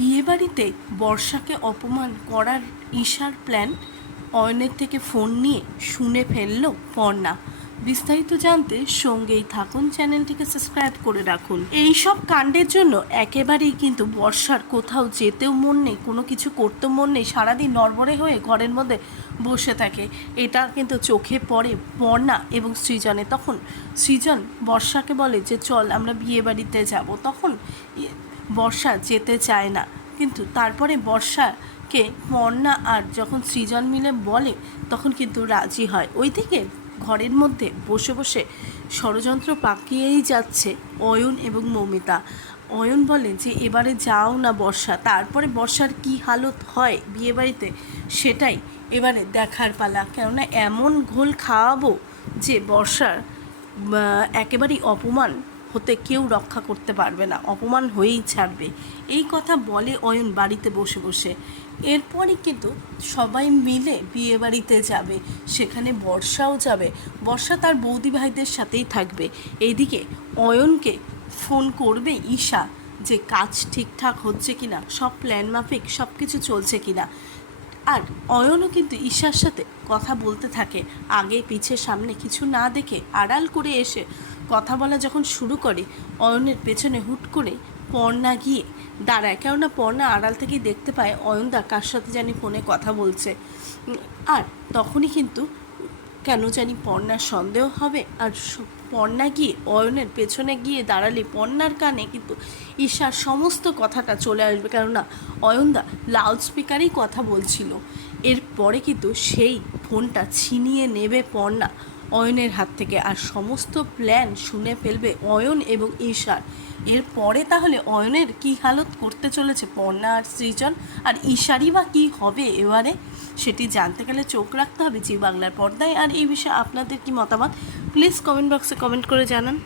বিয়েবাড়িতে বর্ষাকে অপমান করার ঈশার প্ল্যান অয়নের থেকে ফোন নিয়ে শুনে ফেলল পর্ণা। বিস্তারিত জানতে সঙ্গেই থাকুন, চ্যানেলটিকে সাবস্ক্রাইব করে রাখুন। এই সব কাণ্ডের জন্য একেবারেই কিন্তু বর্ষার কোথাও যেতেও মন নেই, কোনো কিছু করতেও মন নেই, সারাদিন নড়বড়ে হয়ে ঘরের মধ্যে বসে থাকে। এটা কিন্তু চোখে পড়ে পর্ণা এবং সৃজনে। তখন সৃজন বর্ষাকে বলে যে, চল, আমরা বিয়ে বাড়িতে যাব। তখন বর্ষা যেতে চায় না। কিন্তু তারপরে বর্ষাকে পর্ণা আর যখন সৃজন মিলে বলে, তখন কিন্তু রাজি হয়। ওই ওইদিকে ঘরের মধ্যে বসে বসে ষড়যন্ত্র পাকিয়েই যাচ্ছে অয়ন এবং মৌমিতা। অয়ন বলে যে, এবারে যাও না বর্ষা, তারপরে বর্ষার কি হালত হয় বিয়েবাড়িতে সেটাই এবারে দেখার পালা। কেননা এমন ঘোল খাওয়াবো যে বর্ষার একেবারেই অপমান হতে কেউ রক্ষা করতে পারবে না, অপমান হয়েই ছাড়বে। এই কথা বলে অয়ন বাড়িতে বসে বসে। এরপরই কিন্তু সবাই মিলে বিয়ে বাড়িতে যাবে, সেখানে বর্ষাও যাবে। বর্ষা তার বৌদি ভাইদের সাথেই থাকবে। এইদিকে অয়নকে ফোন করবে ঈশা যে কাজ ঠিকঠাক হচ্ছে কিনা, সব প্ল্যান মাফিক সব কিছু চলছে কিনা। আর অয়নও কিন্তু ঈশার সাথে কথা বলতে থাকে, আগে পিছে সামনে কিছু না দেখে আড়াল করে এসে কথা বলা যখন শুরু করে, অয়নের পেছনে হুট করে পর্ণা গিয়ে দাঁড়ায়। কেননা পর্ণা আড়াল থেকেই দেখতে পায় অয়নদা কার সাথে জানি ফোনে কথা বলছে। আর তখনই কিন্তু কেন জানি পর্ণার সন্দেহ হবে। আর পর্ণা গিয়ে, অয়নের পেছনে গিয়ে দাঁড়ালে পর্ণার কানে কিন্তু ঈশার সমস্ত কথাটা চলে আসবে। কেননা অয়নদা লাউড স্পিকারেই কথা বলছিল। এরপরে কিন্তু সেই ফোনটা ছিনিয়ে নেবে পর্ণা। অয়নের হাত থেকে। আর সমস্ত প্ল্যান শুনে ফেলবে অয়ন এবং ঈশার। এরপরে তাহলে অয়নের কি হালত করতে চলেছে পর্ণা আর সৃজন? আর ঈশারই বা কী হবে এবারে সেটি জানতে গেলে চোখ রাখতে হবে জি বাংলার পর্দায়। আর এই বিষয়ে আপনাদের কি মতামত? প্লিজ কমেন্ট বক্সে কমেন্ট করে জানান।